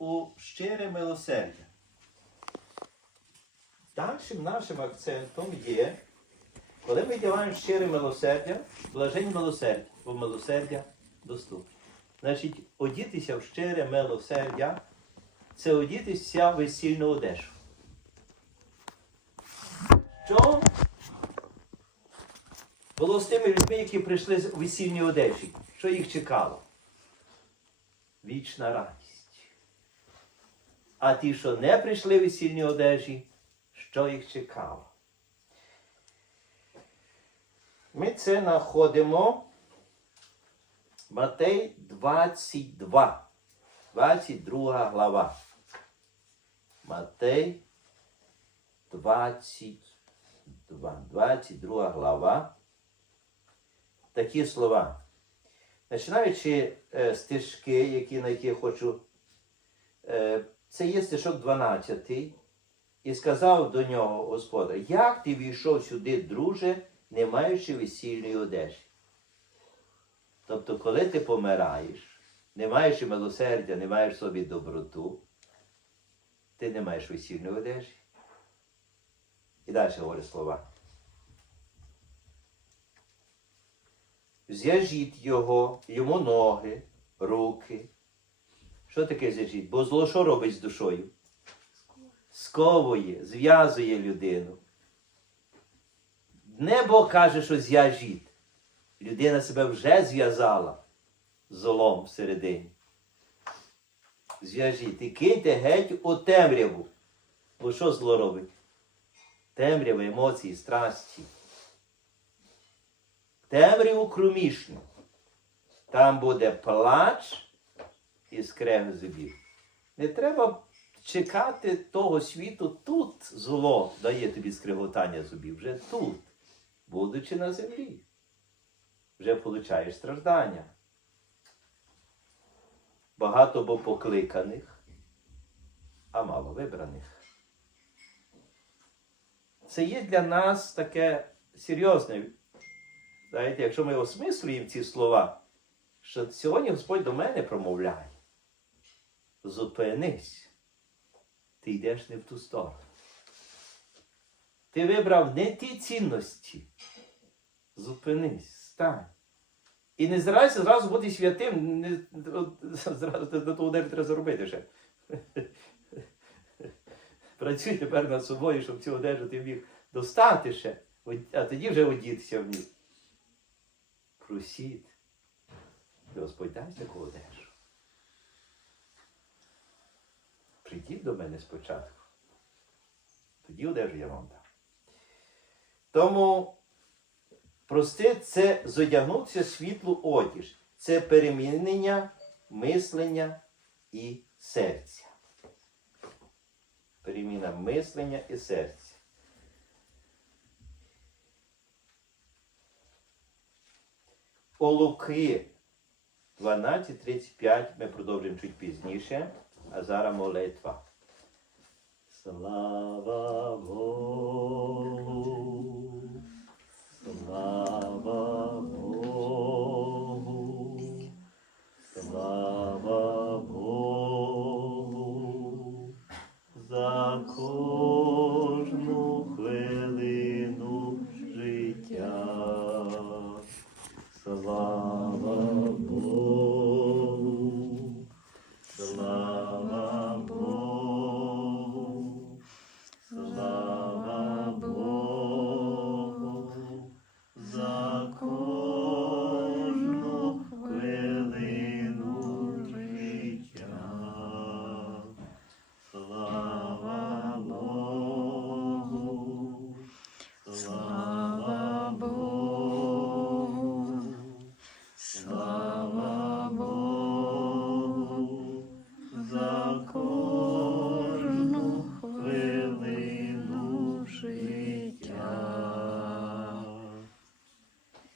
у щире милосердя. Дальшим нашим акцентом є, коли ми діваємо щире милосердя, блажень милосердя, бо милосердя доступне. Значить, одітися в щире милосердя це одітися в весільну одежу. Що було з тими людьми, які прийшли з весільні одежі? Що їх чекало? Вічна радість. А ті, що не прийшли в весільні одежі, що їх чекало? Ми це знаходимо Матей 22. 22 глава. Матей 22. 22 глава. Такі слова. Починаючи е, стишки, які, на які я хочу. Е, це є стишок 12. І сказав до нього Господар, як ти війшов сюди, друже, не маючи весільної одежі? Тобто, коли ти помираєш, не маєш милосердя, не маєш собі доброту, ти не маєш весільної одежі. І далі говорить слова. Зв'яжіть його, йому ноги, руки. Що таке зв'яжіть? Бо зло що робить з душою? Сковує, зв'язує людину. Небо каже, що зв'яжіть. Людина себе вже зв'язала золом всередині. Зв'яжіть і киньте геть у темряву. Бо що зло робить? Темрява, емоції, страсті. Темряву кромішню. Там буде плач і скрегот зубів. Не треба чекати того світу тут зло дає тобі скреготання зубів. Вже тут, будучи на землі. Вже получаєш страждання. Багато бо покликаних, а мало вибраних. Це є для нас таке серйозне. Знаєте, якщо ми осмислюємо ці слова, що сьогодні Господь до мене промовляє. Зупинись, ти йдеш не в ту сторону. Ти вибрав не ті цінності. Зупинись, стань. І не старайся зразу бути святим, не, зразу до того одежу треба заробити ще. Працюй тепер над собою, щоб цю одежу ти міг достати ще, а тоді вже одітися в ній. Просіть. Господь дасть таку одежу. Прийдіть до мене спочатку. Тоді одежу я вам дам. Тому прости це зодягнутися світлу одіж. Це перемінення мислення і серця. Переміна мислення і серця. У Луки 12.35 ми продовжимо чуть пізніше, а зараз молитва. Слава Богу, слава Богу, слава Богу, за кожну